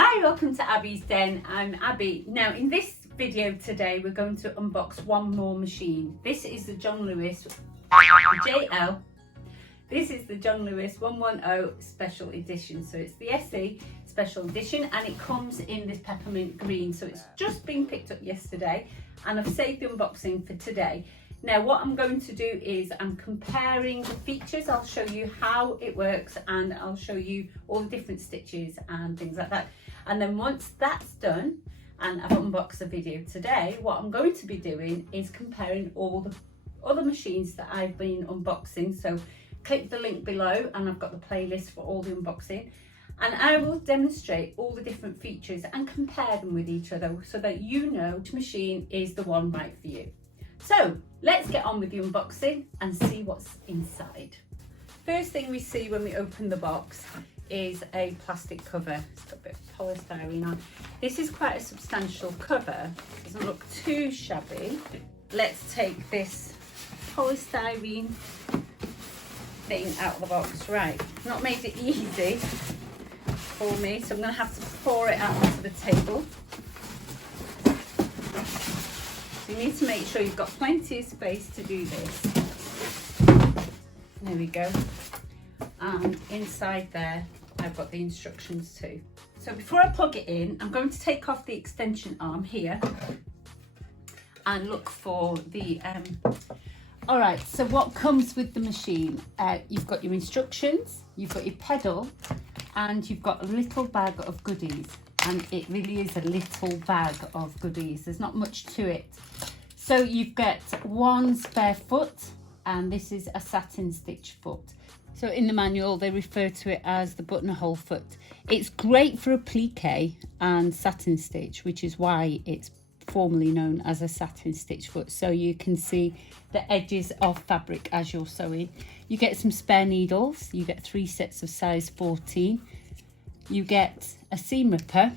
Hi, welcome to Abby's Den. I'm Abby. Now in this video today we're going to unbox one more machine. This is the John Lewis JL. This is the John Lewis 110 Special Edition. So it's the SE Special Edition and it comes in this Peppermint Green. So it's just been picked up yesterday and I've saved the unboxing for today. Now what I'm going to do is I'm comparing the features. I'll show you how it works and I'll show you all the different stitches and things like that. And then once that's done and I've unboxed the video today, what I'm going to be doing is comparing all the other machines that I've been unboxing. So click the link below and I've got the playlist for all the unboxing. And I will demonstrate all the different features and compare them with each other so that you know which machine is the one right for you. So let's get on with the unboxing and see what's inside. First thing we see when we open the box is a plastic cover. It's got a bit of polystyrene on. This is quite a substantial cover. Doesn't look too shabby. Let's take this polystyrene thing out of the box. Right, not made it easy for me, so I'm going to have to pour it out onto the table. You need to make sure you've got plenty of space to do this. There we go. And inside there, I've got the instructions too. So before I plug it in, I'm going to take off the extension arm here and look for the, all right, so what comes with the machine? You've got your instructions, you've got your pedal, and you've got a little bag of goodies. And it really is a little bag of goodies. There's not much to it. So you've got one spare foot, and this is a satin stitch foot. So in the manual, they refer to it as the buttonhole foot. It's great for applique and satin stitch, which is why it's formally known as a satin stitch foot. So you can see the edges of fabric as you're sewing. You get some spare needles. You get 3 sets of size 14. You get a seam ripper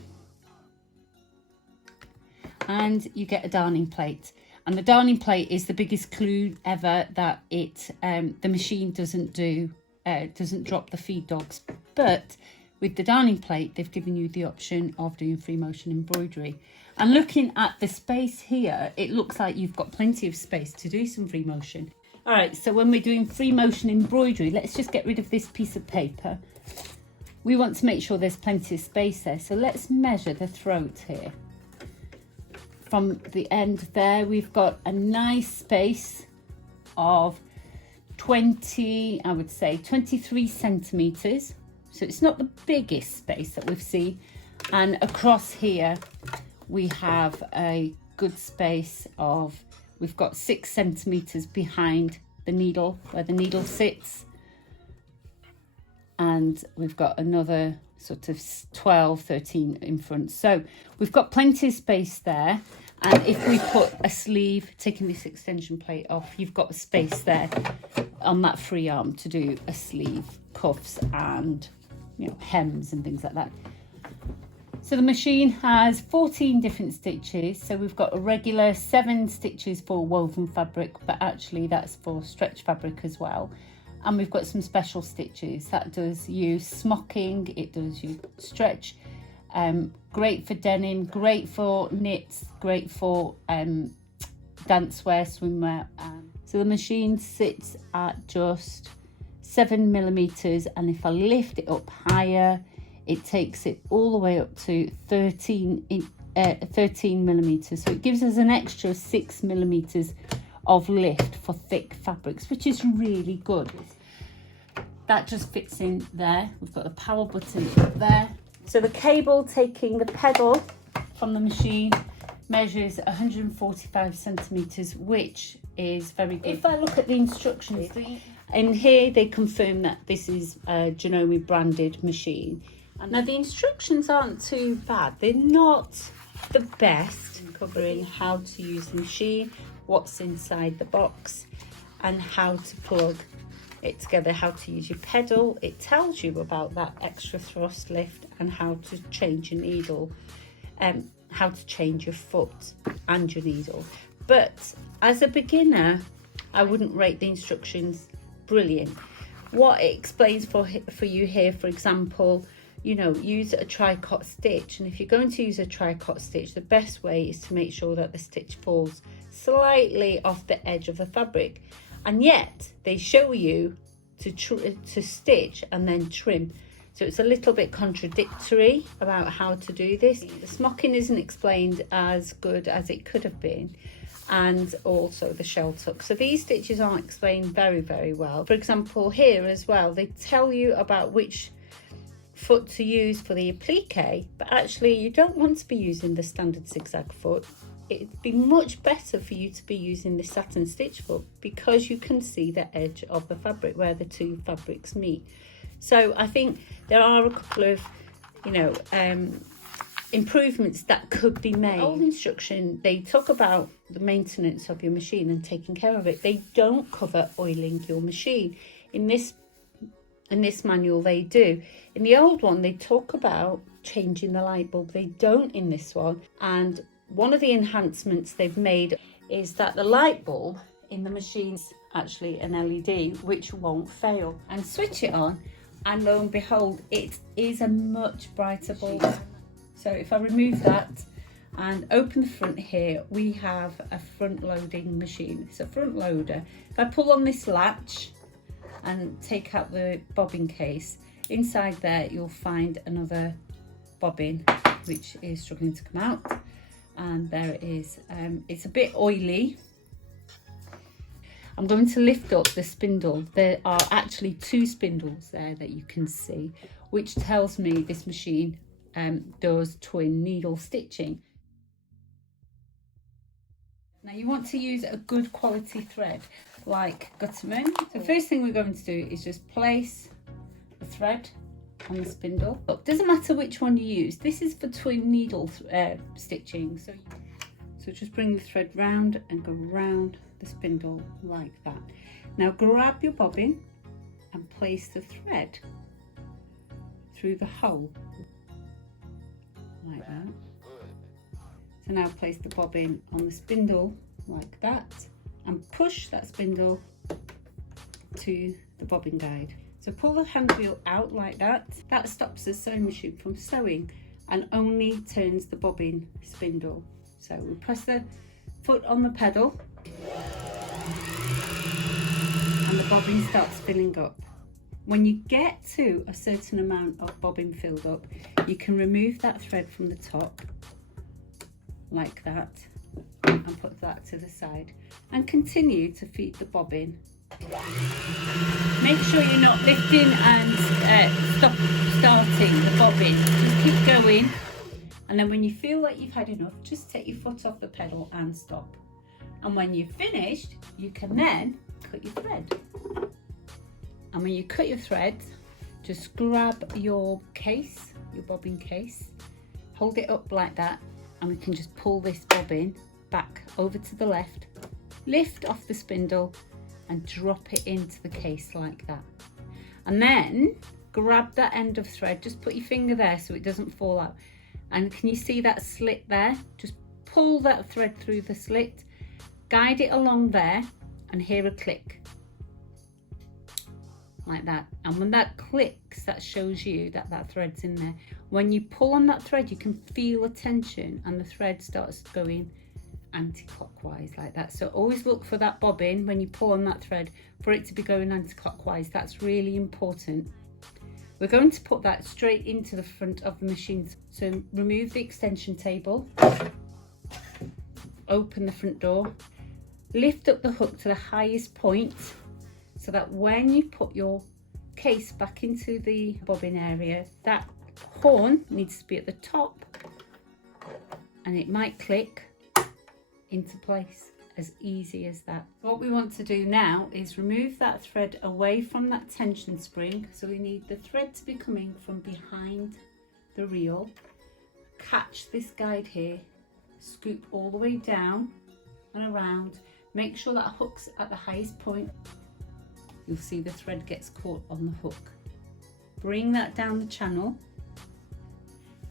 and you get a darning plate. And the darning plate is the biggest clue ever that the machine doesn't drop the feed dogs. But with the darning plate, they've given you the option of doing free motion embroidery. And looking at the space here, it looks like you've got plenty of space to do some free motion. All right, so when we're doing free motion embroidery, let's just get rid of this piece of paper. We want to make sure there's plenty of space there. So let's measure the throat here. From the end there, we've got a nice space of 23 centimeters. So it's not the biggest space that we've seen. And across here, we have a good space of, we've got 6 centimeters behind the needle, where the needle sits. And we've got another sort of 12, 13 in front. So we've got plenty of space there. And if we put a sleeve, taking this extension plate off, you've got a space there on that free arm to do a sleeve, cuffs and, you know, hems and things like that. So the machine has 14 different stitches. So we've got a regular 7 stitches for woven fabric, but actually that's for stretch fabric as well. And we've got some special stitches that does you smocking, it does you stretch, great for denim, great for knits, great for dancewear, swimwear. So the machine sits at just 7 millimeters, and if I lift it up higher, it takes it all the way up to 13 millimeters. So it gives us an extra 6 millimeters of lift for thick fabrics, which is really good. That just fits in there. We've got the power button up there. So the cable taking the pedal from the machine measures 145 centimeters, which is very good. If I look at the instructions, in here they confirm that this is a Janome branded machine. Now the instructions aren't too bad. They're not the best, covering how to use the machine, what's inside the box, and how to plug it together, how to use your pedal. It tells you about that extra thrust lift and how to change your needle, how to change your foot and your needle. But as a beginner, I wouldn't rate the instructions brilliant. What it explains for you here, for example, you know, use a tricot stitch. And if you're going to use a tricot stitch, the best way is to make sure that the stitch falls slightly off the edge of the fabric. And yet they show you to stitch and then trim. So it's a little bit contradictory about how to do this. The smocking isn't explained as good as it could have been, and also the shell tuck. So these stitches aren't explained very, very well. For example, here as well, they tell you about which foot to use for the applique, but actually you don't want to be using the standard zigzag foot. It'd be much better for you to be using the satin stitch foot, because you can see the edge of the fabric where the two fabrics meet. So I think there are a couple of, you know, improvements that could be made. Old instruction, they talk about the maintenance of your machine and taking care of it. They don't cover oiling your machine. In this manual they do. In the old one they talk about changing the light bulb. They don't in this one. And one of the enhancements they've made is that the light bulb in the machine's actually an LED which won't fail. And switch it on and lo and behold, it is a much brighter bulb. So if I remove that and open the front here, we have a front loading machine. It's a front loader. If I pull on this latch and take out the bobbin case, inside there you'll find another bobbin which is struggling to come out, and there it is. It's a bit oily. I'm going to lift up the spindle. There are actually two spindles there that you can see, which tells me this machine does twin needle stitching. Now you want to use a good quality thread like Gutterman. The first thing we're going to do is just place the thread on the spindle. But doesn't matter which one you use. This is for twin needle stitching. So just bring the thread round and go round the spindle like that. Now grab your bobbin and place the thread through the hole like that. So now place the bobbin on the spindle like that and push that spindle to the bobbin guide. So pull the hand wheel out like that. That stops the sewing machine from sewing and only turns the bobbin spindle. So we press the foot on the pedal and the bobbin starts filling up. When you get to a certain amount of bobbin filled up, you can remove that thread from the top like that and put that to the side and continue to feed the bobbin. Make sure you're not lifting and starting the bobbin. Just keep going, and then when you feel like you've had enough, just take your foot off the pedal and stop. And when you've finished, you can then cut your thread. And when you cut your thread, just grab your case, your bobbin case, hold it up like that, and we can just pull this bobbin back over to the left, lift off the spindle and drop it into the case like that. And then grab that end of thread, just put your finger there so it doesn't fall out. And can you see that slit there? Just pull that thread through the slit, guide it along there and hear a click like that. And when that clicks, that shows you that that thread's in there. When you pull on that thread, you can feel a tension and the thread starts going anti-clockwise like that. So always look for that bobbin when you pull on that thread for it to be going anti-clockwise. That's really important. We're going to put that straight into the front of the machine. So remove the extension table, open the front door, lift up the hook to the highest point so that when you put your case back into the bobbin area, that horn needs to be at the top and it might click into place. As easy as that. What we want to do now is remove that thread away from that tension spring. So we need the thread to be coming from behind the reel. Catch this guide here, scoop all the way down and around. Make sure that hook's at the highest point. You'll see the thread gets caught on the hook. Bring that down the channel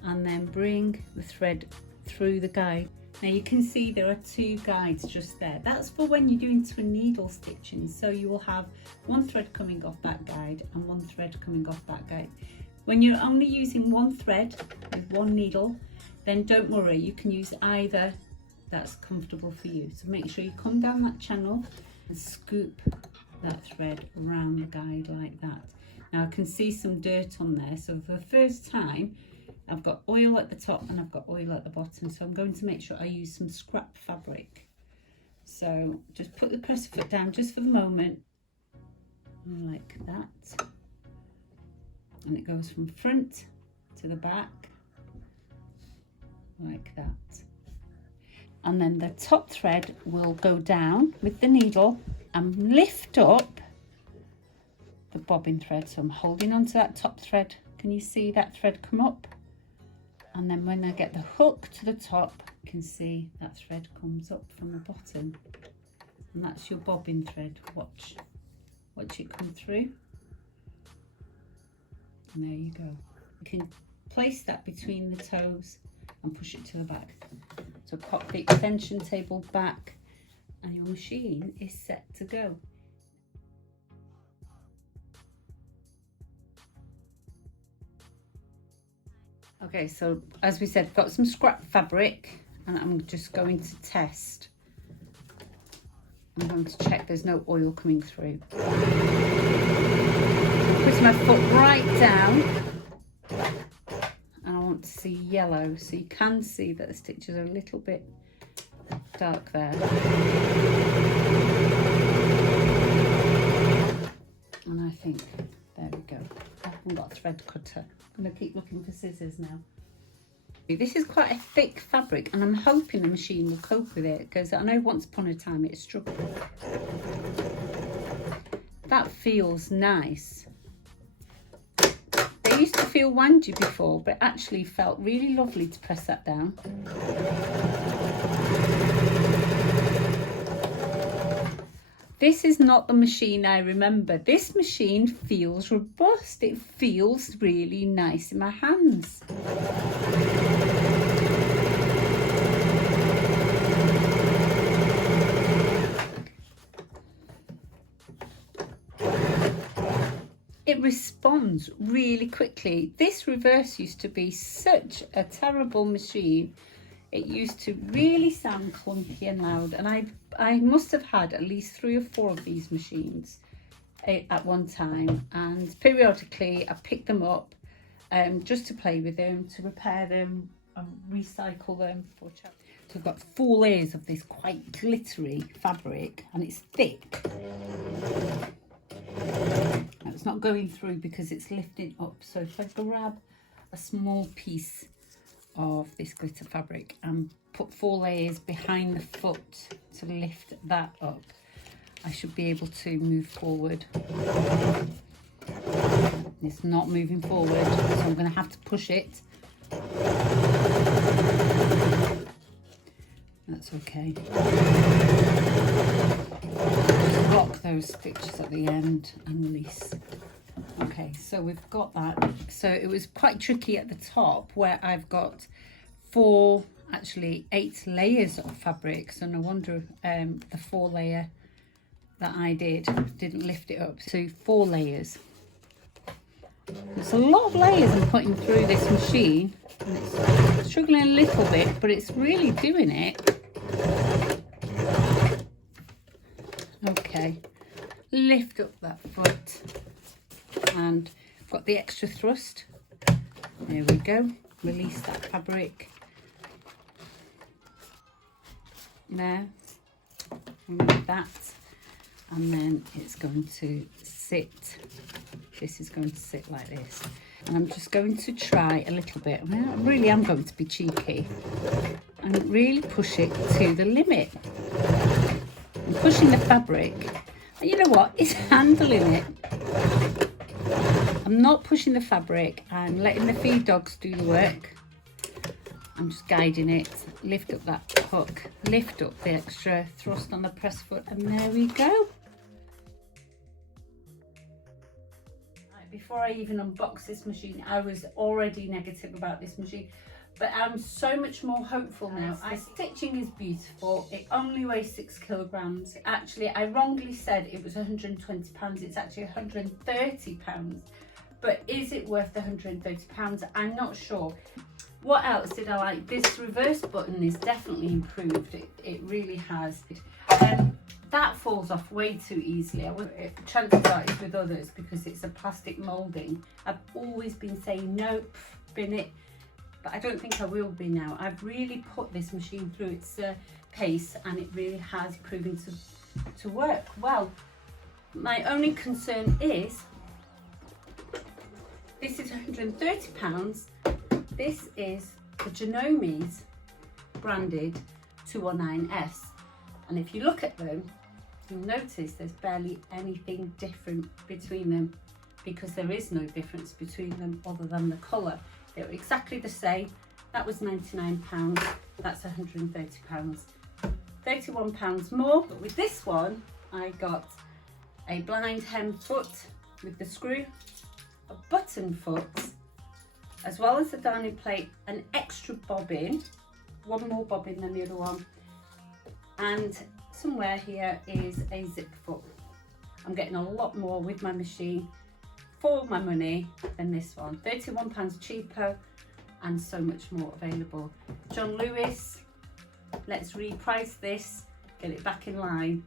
and then bring the thread through the guide. Now you can see there are two guides just there. That's for when you're doing twin needle stitching. So you will have one thread coming off that guide and one thread coming off that guide. When you're only using one thread with one needle, then don't worry, you can use either that's comfortable for you. So make sure you come down that channel and scoop that thread around the guide like that. Now I can see some dirt on there, so for the first time I've got oil at the top and I've got oil at the bottom, so I'm going to make sure I use some scrap fabric. So just put the presser foot down just for the moment, like that, and it goes from front to the back like that. And then the top thread will go down with the needle and lift up the bobbin thread. So I'm holding onto that top thread. Can you see that thread come up? And then when I get the hook to the top, you can see that thread comes up from the bottom. And that's your bobbin thread. Watch it come through. And there you go. You can place that between the toes and push it to the back. So pop the extension table back and your machine is set to go. Okay, so as we said, got some scrap fabric and I'm just going to test. I'm going to check there's no oil coming through. Put my foot right down. I want to see yellow, so you can see that the stitches are a little bit dark there. And I think, there we go. I haven't got a thread cutter. I'm going to keep looking for scissors now. This is quite a thick fabric and I'm hoping the machine will cope with it, because I know once upon a time it struggled. That feels nice. They used to feel wangy before, but actually felt really lovely to press that down. This is not the machine I remember. This machine feels robust. It feels really nice in my hands. It responds really quickly. This reverse used to be such a terrible machine. It used to really sound clunky and loud, and I must have had at least 3 or 4 of these machines at one time, and periodically I picked them up just to play with them, to repair them and recycle them for chapter. So I've got 4 layers of this quite glittery fabric and it's thick. Now it's not going through because it's lifting up, so if I grab a small piece of this glitter fabric and put 4 layers behind the foot to lift that up, I should be able to move forward. It's not moving forward, so I'm going to have to push it. That's okay. Just lock those stitches at the end and release. Okay, so we've got that. So it was quite tricky at the top where I've got 4, actually 8 layers of fabric. So no wonder the 4 layer that I didn't lift it up. So 4 layers. It's a lot of layers I'm putting through this machine, and it's struggling a little bit, but it's really doing it. Okay, lift up that foot, and I've got the extra thrust. There we go. Release that fabric. There, remove that, and then it's going to sit. This is going to sit like this, and I'm just going to try a little bit. I mean, I really am going to be cheeky and really push it to the limit. I'm pushing the fabric, and you know what? It's handling it. I'm not pushing the fabric. I'm letting the feed dogs do the work. I'm just guiding it. Lift up that hook, lift up the extra thrust on the press foot, and there we go. Before I even unboxed this machine, I was already negative about this machine, but I'm so much more hopeful now. The stitching is beautiful. It only weighs 6 kilograms. Actually, I wrongly said it was £120. It's actually £130, but is it worth the £130? I'm not sure. What else did I like? This reverse button is definitely improved. It really has. That falls off way too easily. Chances are it's with others because it's a plastic moulding. I've always been saying no, bin it, but I don't think I will be now. I've really put this machine through its pace, and it really has proven to work well. My only concern is this is £130. This is the Janome's branded 219S, and if you look at them, you'll notice there's barely anything different between them, because there is no difference between them other than the colour. They're exactly the same. That was £99, that's £130, £31 more. But with this one, I got a blind hem foot with the screw, a button foot, as well as the darning plate, an extra bobbin, one more bobbin than the other one, and somewhere here is a zip foot. I'm getting a lot more with my machine for my money than this one. £31 cheaper and so much more available. John Lewis, let's reprice this, get it back in line.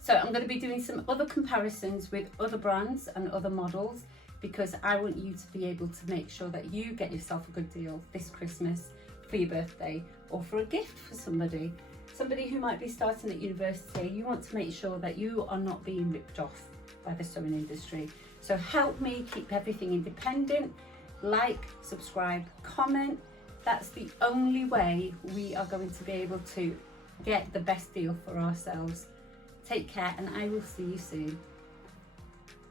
So I'm going to be doing some other comparisons with other brands and other models, because I want you to be able to make sure that you get yourself a good deal this Christmas for your birthday, or for a gift for somebody who might be starting at university. You want to make sure that you are not being ripped off by the sewing industry. So help me keep everything independent. Like, subscribe, comment. That's the only way we are going to be able to get the best deal for ourselves. Take care, and I will see you soon.